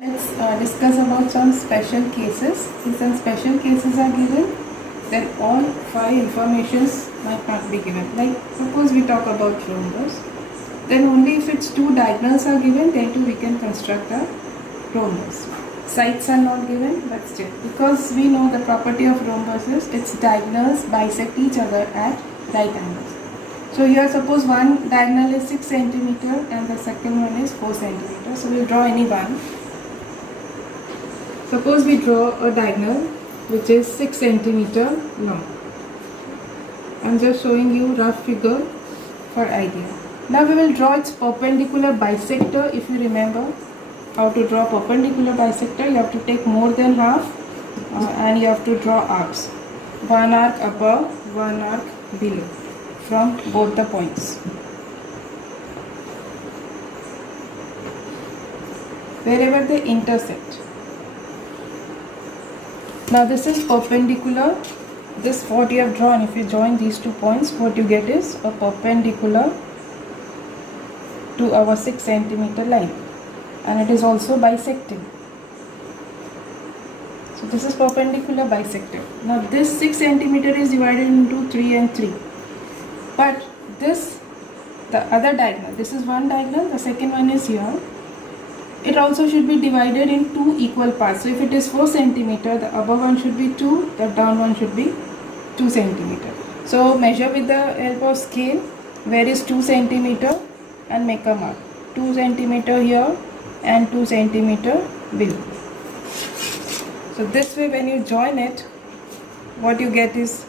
Let's discuss about some special cases. If some special cases are given, then all five informations might not be given. Like suppose we talk about rhombus, then only if it's two diagonals are given, then too we can construct a rhombus. Sides are not given, but still, because we know the property of rhombus is its diagonals bisect each other at right angles. So here suppose one diagonal is 6 centimeter and the second one is 4 centimeter. So we'll draw any one. Suppose we draw a diagonal which is 6 centimeter long. I'm just showing you rough figure for idea. Now we will draw its perpendicular bisector. If you remember how to draw perpendicular bisector, you have to take more than half and you have to draw arcs. One arc above, one arc below from both the points. Wherever they intersect. Now this is perpendicular. This what you have drawn, if you join these 2 points, what you get is a perpendicular to our 6 centimeter line, and it is also bisecting. So this is perpendicular bisector. Now this 6 centimeter is divided into 3 and 3, but this, the other diagonal, this is one diagonal, the second one is here. It also should be divided in 2 equal parts. So if it is 4 centimeter, the above one should be 2, the down one should be 2 centimeter. So measure with the help of scale where is 2 centimeter and make a mark. 2 centimeter here and 2 centimeter below. So this way when you join it, what you get is,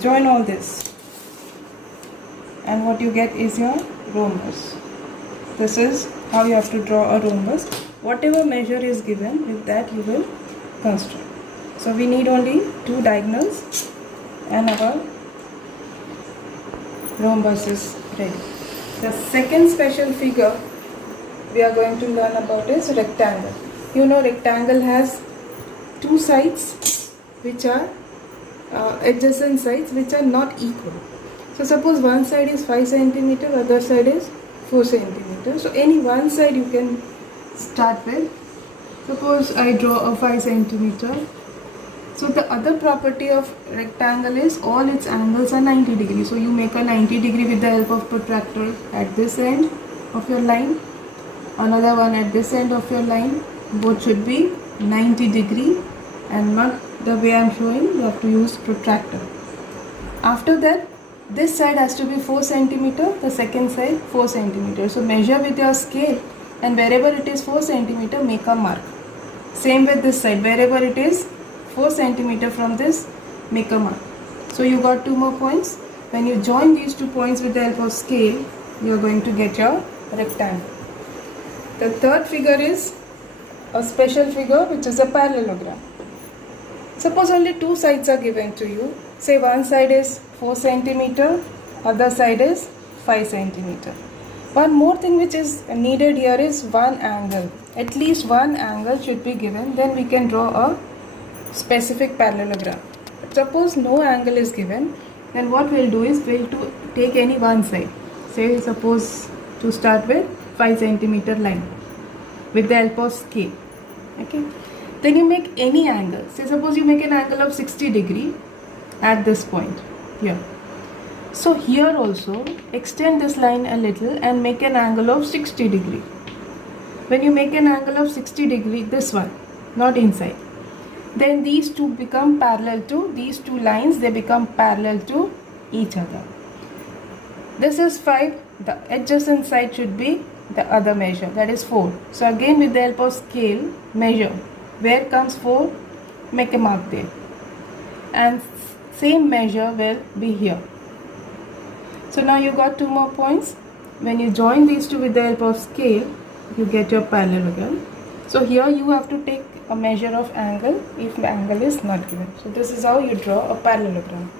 join all this and what you get is your rhombus. This is how you have to draw a rhombus. Whatever measure is given, with that you will construct. So we need only 2 diagonals and our rhombus is ready. The second special figure we are going to learn about is rectangle. You know rectangle has 2 sides which are adjacent sides which are not equal. So suppose one side is 5 centimeter, other side is 4 centimeter. So any one side you can start with. Suppose I draw a 5 centimeter. So the other property of rectangle is all its angles are 90 degrees. So you make a 90 degree with the help of protractor at this end of your line. Another one at this end of your line. Both should be 90 degree and not the way I am showing. You have to use protractor. After that, this side has to be 4 centimeter, the second side 4 centimeter. So measure with your scale and wherever it is 4 centimeter, make a mark. Same with this side, wherever it is 4 centimeter from this, make a mark. So you got 2 more points. When you join these 2 points with the help of scale, you are going to get your rectangle. The third figure is a special figure which is a parallelogram. Suppose only 2 sides are given to you. Say one side is 4 centimeter, other side is 5 centimeter. One more thing which is needed here is one angle. At least one angle should be given, then we can draw a specific parallelogram. Suppose no angle is given, then what we'll do is we'll take any one side. Say suppose to start with 5 centimeter line with the help of scale. Okay. Then you make any angle. Say suppose you make an angle of 60 degree at this point here. So here also extend this line a little and make an angle of 60 degree. When you make an angle of 60 degree, this one, not inside, then these two become parallel to, these 2 lines, they become parallel to each other. This is 5, the adjacent side should be the other measure, that is 4. So again with the help of scale, measure. Where comes 4? Make a mark there. And same measure will be here. So now you got 2 more points. When you join these 2 with the help of scale, you get your parallelogram. So here you have to take a measure of angle if the angle is not given. So this is how you draw a parallelogram.